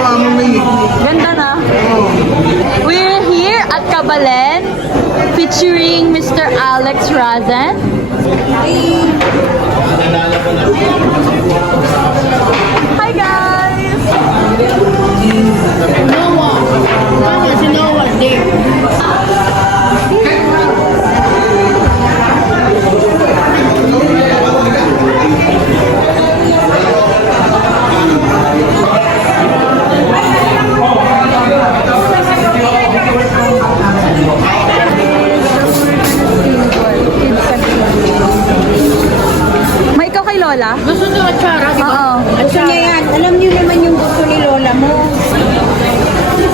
ginawa mo ngayon. Ganda na. We're here at Kabalen featuring Mr. Alex Razan. Hi guys! May ikaw kay Lola? Gusto nyo atsara, di ba? Oo. Gusto niya yan. Alam niyo naman yung gusto ni Lola mo.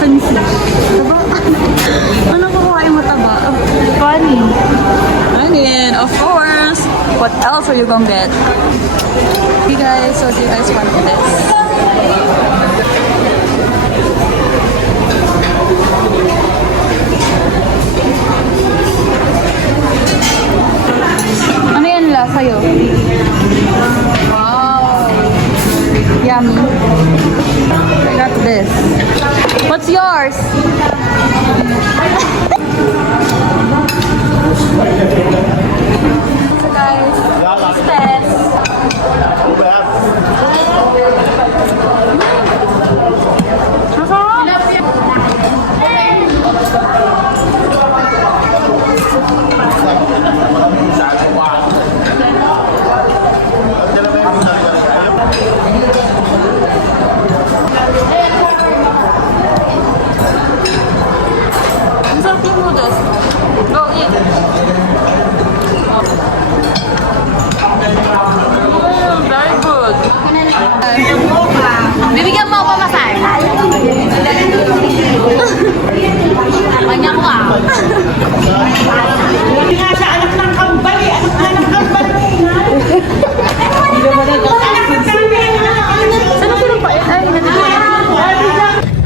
Fancy. Taba? Ano kukuhain mo taba? Funny. Onion, of course. What else are you gonna get? Hey guys, so do you guys want this? Ano yan la sa'yo? Wow! Yummy. I got this. What's yours? So guys, test. Ang sarap yung noodles. Go eat. Very good. Bibigyan mo ako masay. Kanya ko ah. Hindi nga siya anak ng kambal eh. Anak ng kambal eh.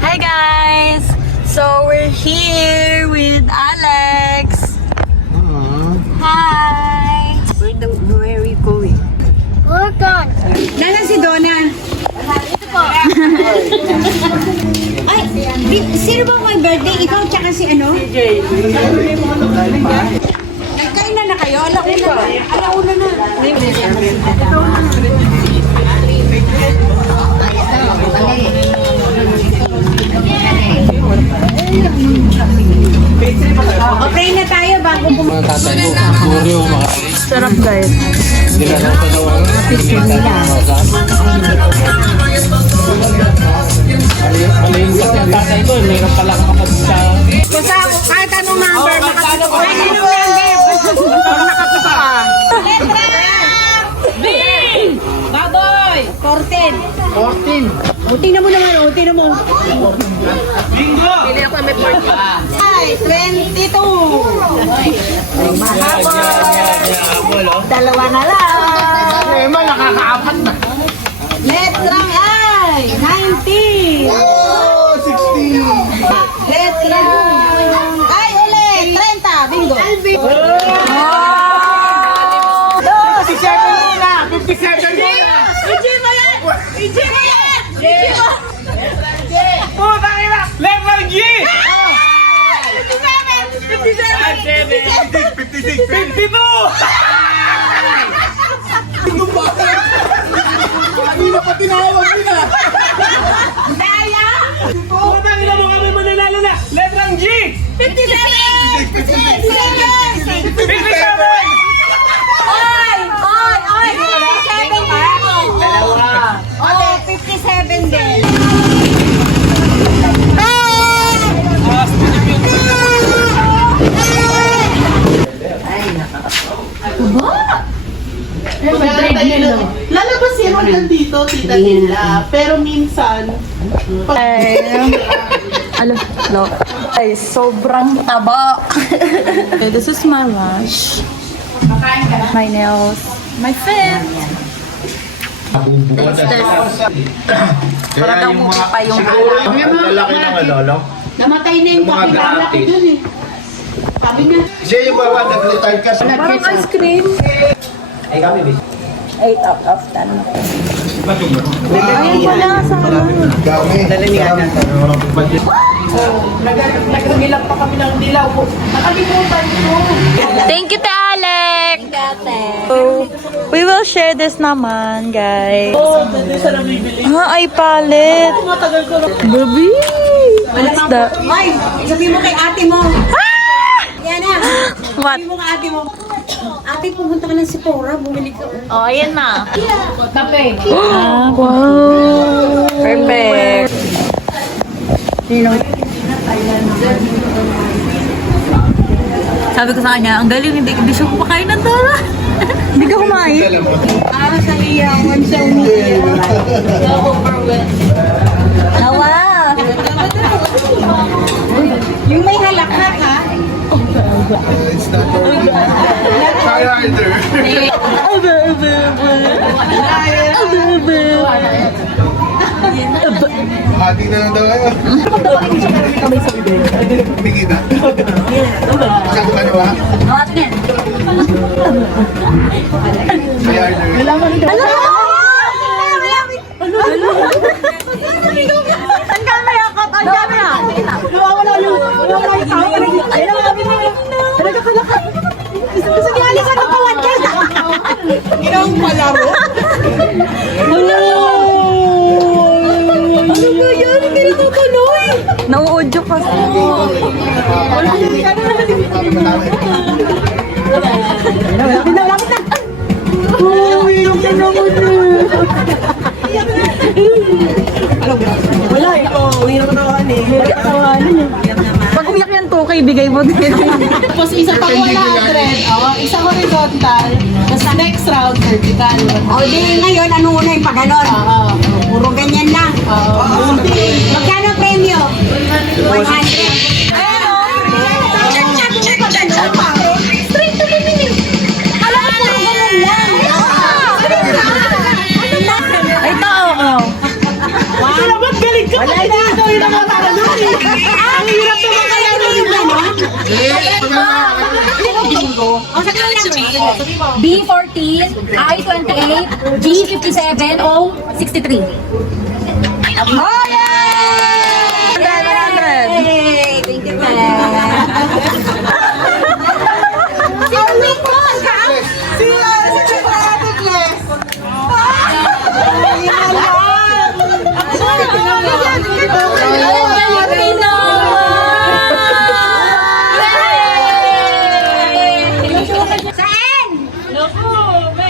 Hi guys! So we're here with Alex. Hi! Where are we going? Nasaan si Donna? Ay, sino ba may birthday? Ikaw tsaka si ano? CJ. Nagkain na kayo? Alauna na. Okay na tayo bago pumunta. Sarap guys. Basta kahit anong number, makapito ko. Kahit anong number, nakapito ka. Letra! B! Baboy! 14. Tingnan mo naman, tingnan mo. Bingo! Pili ako may party. Ay, 22. Mahaba. Dalawa na lang. Eh, man, nakakaapat na. Letrang I, 19. Oh, 16. Letrang I ulit, 30. Bingo. 57 muna. 57 muna. Puta ka na! Level G! 56! 52! Itong bata! Hindi na pa tinawag nila! Daya! Puta ka na mo kami mananalo na! Letrang G! 57! 57! 57! Oy! 57 ba? Okay, 57 din. Lalabas yan hanggang dito, tita nila. Pero minsan, Hello. Ay, sobrang taba. Okay, this is my lunch. My nails. My feet. It's this. Para daw mo pa yung ala. Lalaki ng ano, namatay na yung Yung mga kapitala ko gratis. dun eh. Sabi niya, siya yung bawa nag-retire ka sa... Parang ice cream. Ay kami, bis. 8 out of 10. Ayun pala sa Nagbilang pa kami ng dilaw. Nakalimutan ko. Thank you, Te Alec! So, we will share this naman, guys. Hindi sa nabibili. Ay, palette. Matagal ko lang. Baby! What's that? Ay, sabihin mo kay ate mo. Yan na. What? Sabihin mo kay ate mo. Ate, pumunta ka ng Sephora, bumili ka. Oh, ayan na. Tape. Wow! Perfect. Sabi ko sa kanya, ang galing, hindi siya kumakain ng dala. Hindi ka kumain? Sa iyawan siya umiiyak. Nawa! Yung may halakhak ha? Kaya either. Hati na lang daw kayo. Kumikita. Masyado ka na ba? Kaya either. Ang camera ko! Ang camera! Nawawala yung tao. Ayun na kami na. Talaga kalakad. Gusto niya alisan ang kawan ka. Ginawang palaro. Ano ba yan? Hindi na tutuloy. Nauudyo ka. Lapit na. Yung ka naman Wala eh. Hirap na naman eh. Pag umiyak yan 2K, bigay mo din. Tapos isa pang 100. Isa horizontal. Tapos next round, vertical. O di ngayon, ano una yung paganon? Puro ganyan lang. Magkano premyo? 100. Straight to the minute. Alam mo, puro ganun lang. Ito, oo. Wala ba't galing ka? Wala dito. Yun ang mga Ang hirap naman kaya nung gano'n. B14, I28, G57, O63. Oh, yay! 100! Hey, thank you,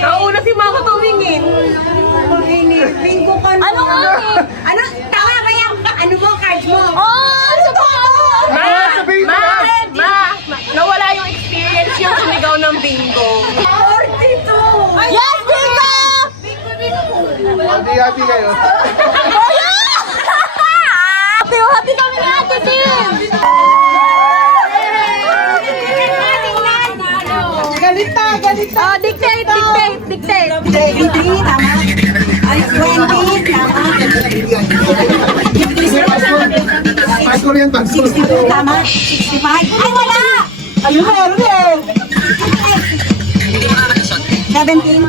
Nauna si Mama tumingin. Bingo ka na. Ano nga eh? Ano? Tawa kaya? Ano mo? Cards mo? Oh, sa Nawala yung experience yung sumigaw ng bingo. 42! Yes, Bingo! Hati-hati kayo. Hati kami na Ate Tim! Galita! Oh, dictate! 23, tama? Ay, 20, tama? Pasko rin, pasko. 62, tama? 65, ay wala! Ayun, meron eh. 17,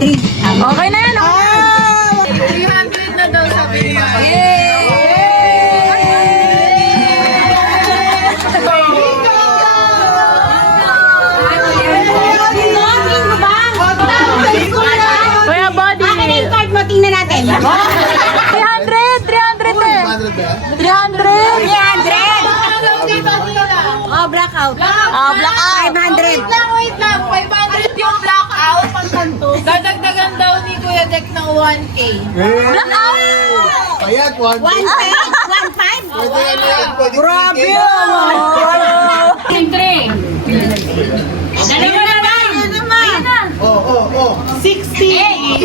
3, tama? Okay na yan, oh! 300 na daw sabi niya. Kuya Buddy! Akin na yung card mo, tingnan natin. 300 eh! 100 ba? 300! 300! Oh, blackout. Ah, blackout! 500. Wait lang. 500 yung blackout. Dadagdagan daw ni Kuya Jack ng 1K. Blackout! Payat, 1. 1 page, 1 5. Pwede ano yan, pwede Grabe cake. yun! Dalawa na lang. Oh. 60. Hey!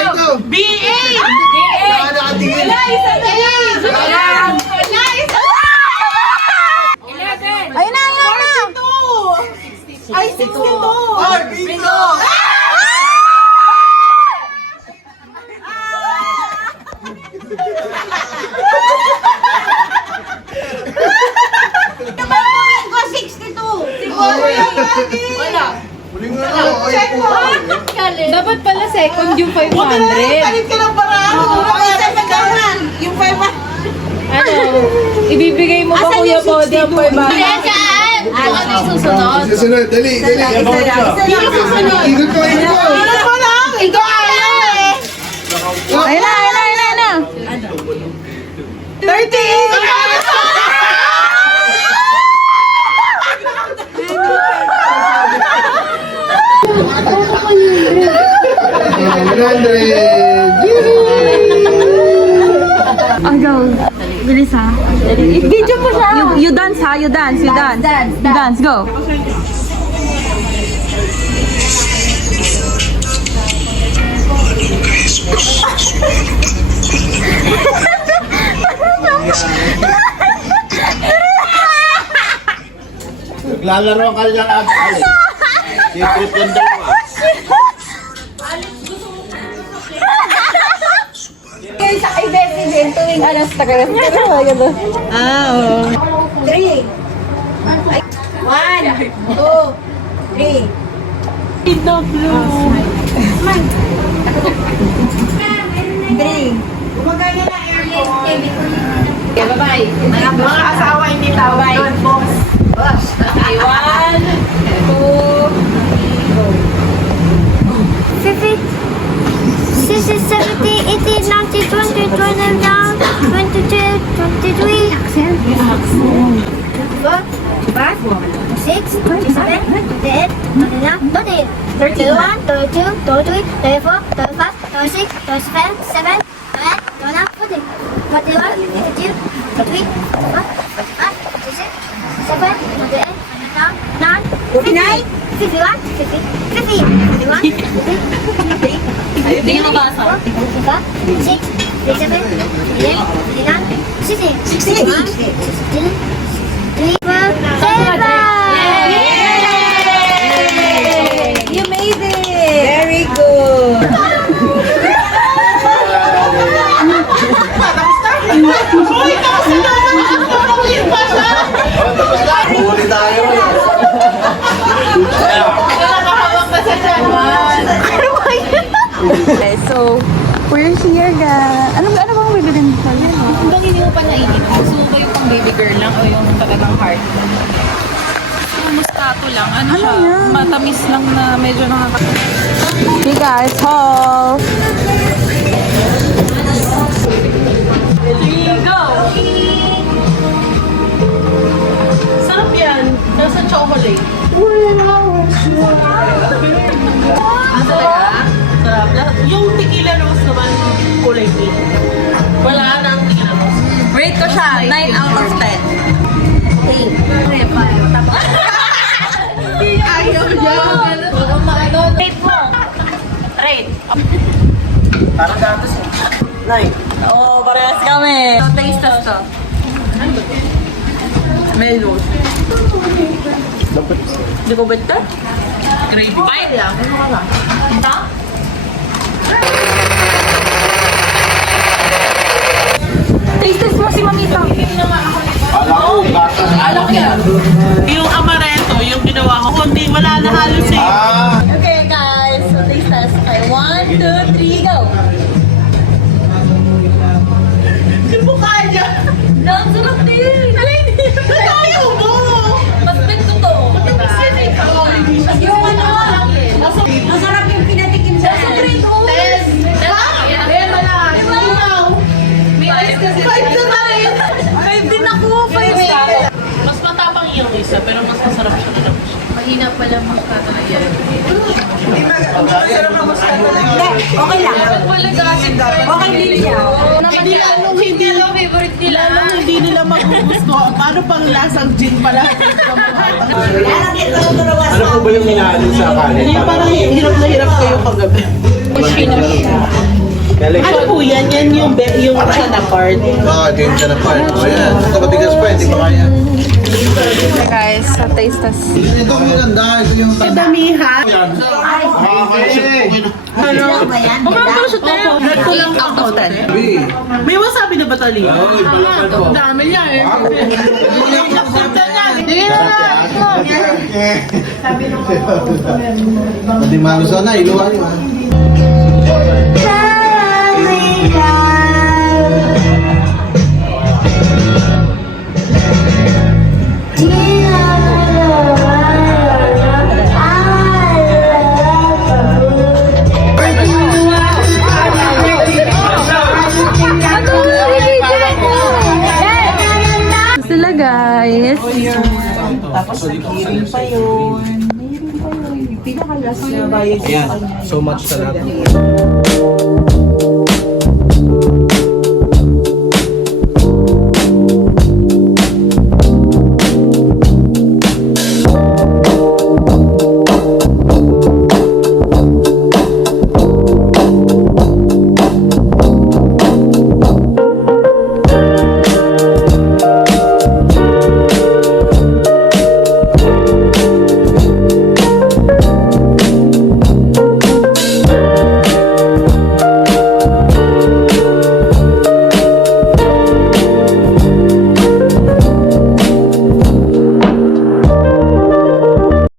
Ito. B8! Saan nakatingin? Ayun na! Ay, 62! Ay, bingo! Ko 62. Wala. Huling yung 500. Kalit ka ng paraan. Yung 500. Ano? Ibibigay mo ba Kuya Body ang 500? Saan? Ano yung susunod? Susunod, dali, dali. Ikot ko, ikot ko. Ilan mo lang? Ikaw Ayun na, ayun na, ayun na, ayun na. 38! Oh, go. Bilis ha. Video mo siya. You dance ha, you dance, you dance. You dance, go. Naglalaro ang kanilang ag-alik. Secret yung dalawa. Sa kay Bessie din, tuwing alas tagalas. Ah, oo. 3. 1, 2, 3. Okay, bye-bye. Mga asawa hindi tawag doon, boss. Okay, 1, 2, 50, 60, 70, 80, 90, 20, 21, 22, 23, 24, 26, 27, 28, 29, 30, 31, 32, 33, 34, 35, 36, 37, 37, 38, 39, 40, 41, 42, 43, 44, 45, 46, 47, 48, 49, 50, 51, 50, 50, 51, 53, Hindi niya mabasa. 56, 57, 58, 59, 60, 61, 62, 63, 34. You made it! Very good. Uy, kasi naman! Kapagin pa siya! Huli tayo. nakakawak na sa tiyan. Okay, so, we're here, guys. Ano bang bibilin ko? Hanggang hindi mo pa nainip, gusto mo ba yung pang baby girl lang o yung talagang heart? Yung muskato lang, ano siya, matamis lang na medyo Hey guys, haul! Sarap yan. Nasa chocolate. Sarap. Yung tequila rose naman, kulay pink. Wala na ang tequila rose. Rate ko siya, 9 out of 10. Ayaw niya. Parang datos eh. Nine. Oo, parehas kami. So, taste test to. Melon. Hindi ko bete? Gravy. Bite lang. Ito? Taste test mo si Mamita. Alam ko, gatas. Alam ko yan. Yung amaretto, yung ginawa ko, kundi wala na halos eh. Okay guys, so taste test. Okay, 1, 2, 3, go! Hindi mo kaya. Ang sarap din! Ayaw mo! Mas pito to. Yung ano? Masarap yung pinatikim sa Grade O. Five na na rin. 5 din ako. 5 star. Mas matapang yung isa, pero mas masarap siya na lang. Mahina pala muskato na yan. Okay lang. Wala gasin. Okay din siya. Hindi lalong hindi lang Favorite nila. lalong hindi nila magugustuhan. Paano pang lasang gin pala? Ano po ba yung minahalo sa kanin? Yung parang hirap na hirap kayo kagabi. Ano po yan? Yan yung siya na part. Game siya na part. O yan. Ito matigas pa, hindi pa kaya. Okay guys, so taste test. Ito ang maganda. Ito yung Damihan. Ano? Red ko lang ako. May wasabi na ba tali? Dami niya eh. Hindi malo sana, iluwa niyo. Tapos nag-hearing pa yun. Hearing pa yun. Yung pinaka-last na bayad sa Ayan, kanya. so much talaga.